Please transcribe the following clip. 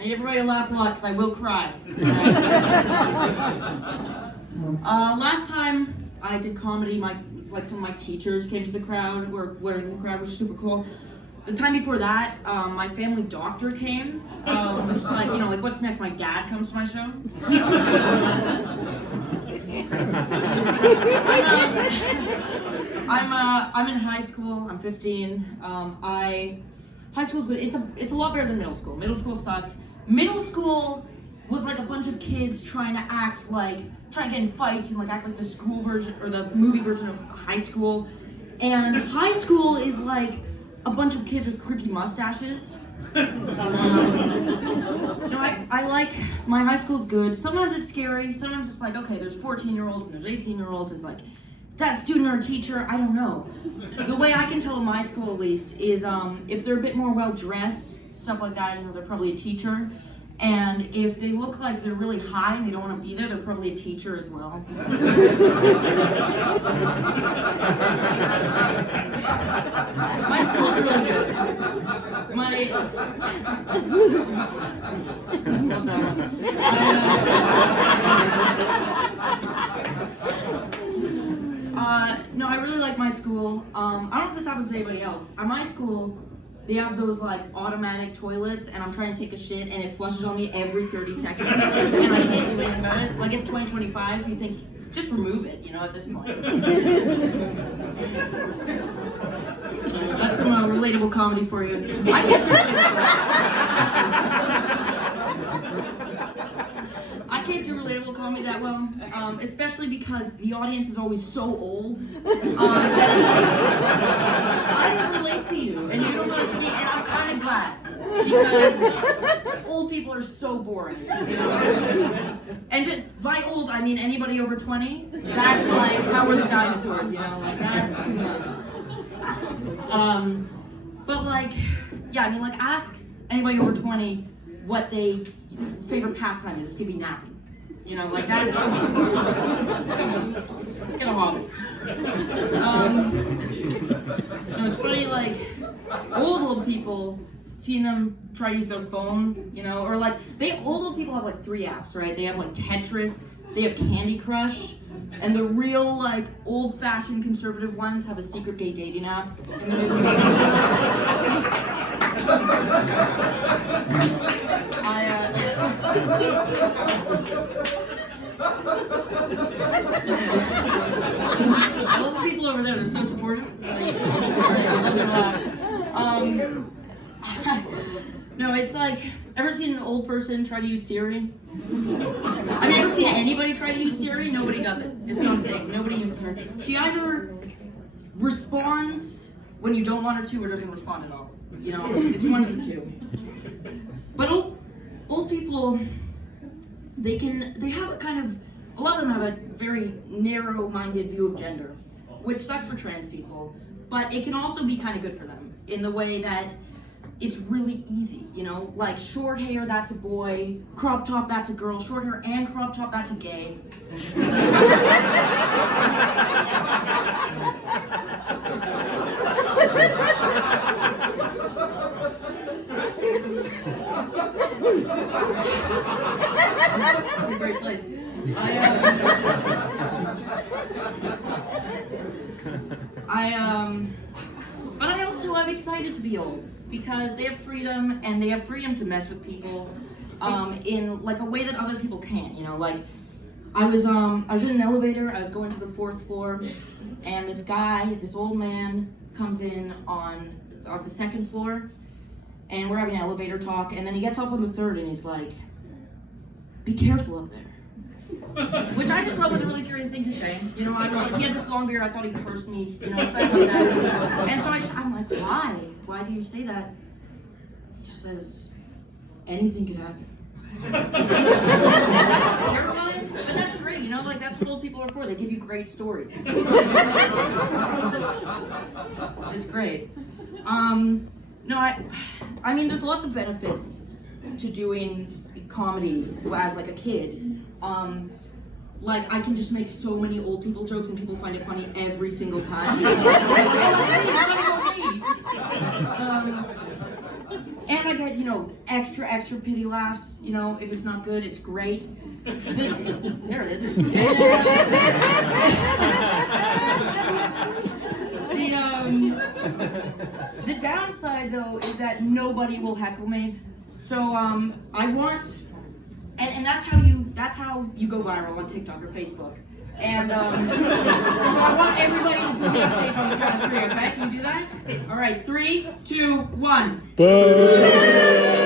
I need everybody to laugh a lot because I will cry. Last time I did comedy, some of my teachers came to the crowd, were in the crowd, which was super cool. The time before that, my family doctor came, which is like, what's next? My dad comes to my show. I'm in high school. I'm 15. High school's good. It's a lot better than middle school. Middle school sucked. Middle school was like a bunch of kids trying to get in fights and like act like the school version or the movie version of high school. And high school is like a bunch of kids with creepy mustaches. I like, my high school's good. Sometimes it's scary. Sometimes it's like, okay, there's 14-year-olds and there's 18-year-olds. It's like, is that a student or a teacher? I don't know. The way I can tell in my school, at least, is if they're a bit more well-dressed, stuff like that, they're probably a teacher. And if they look like they're really high and they don't want to be there, they're probably a teacher as well. My school's really good. Love that one. No, I really like my school. I don't know if this happens to anybody else. At my school, they have those like automatic toilets, and I'm trying to take a shit, and it flushes on me every 30 seconds, and I can't do anything about it. Like, it's 2025, you think, just remove it, at this point. That's some relatable comedy for you. I can't do I can't do relatable comedy that well, especially because the audience is always so old. That I don't relate to you, and you don't relate to me, and I'm kind of glad, because old people are so boring. And just, by old, I mean anybody over 20. That's like, how were the dinosaurs? Like, that's too much. But ask anybody over 20 what they favorite pastime is. It's gonna be napping. That's get them off. It's funny, old people, seeing them try to use their phone, or old people have 3 apps, right? They have Tetris, they have Candy Crush, and the real old-fashioned conservative ones have a secret gay dating app. I love the people over there, they're so supportive. I love their laugh. No, it's ever seen an old person try to use Siri? Ever seen anybody try to use Siri? Nobody does it. It's not a thing. Nobody uses her. She either responds when you don't want her to or doesn't respond at all. It's one of the two. But old people, they have a lot of them have a very narrow-minded view of gender, which sucks for trans people, but it can also be kind of good for them in the way that it's really easy, short hair, that's a boy, crop top, that's a girl, short hair and crop top, that's a gay. It's a great place. But I'm excited to be old because they have freedom, and they have freedom to mess with people in a way that other people can't. I was in an elevator. I was going to the 4th floor, and this old man, comes in on the 2nd floor, and we're having an elevator talk, and then he gets off on the 3rd, and he's like, "Be careful up there." Which I just thought was a really serious thing to say. He had this long beard, I thought he cursed me, something like that. And so I'm like, why? Why do you say that? He says, anything could happen. That's terrifying, but that's great, that's what old people are for. They give you great stories. It's great. There's lots of benefits to doing comedy as a kid. I can just make so many old people jokes and people find it funny every single time. And I get, extra pity laughs. If it's not good, it's great. There it is. The downside, though, is that nobody will heckle me. So I want, and that's how you go viral on TikTok or Facebook. And so I want everybody to put me on stage on the count of 3. Okay, can you do that? All right, 3, 2, 1. Boo!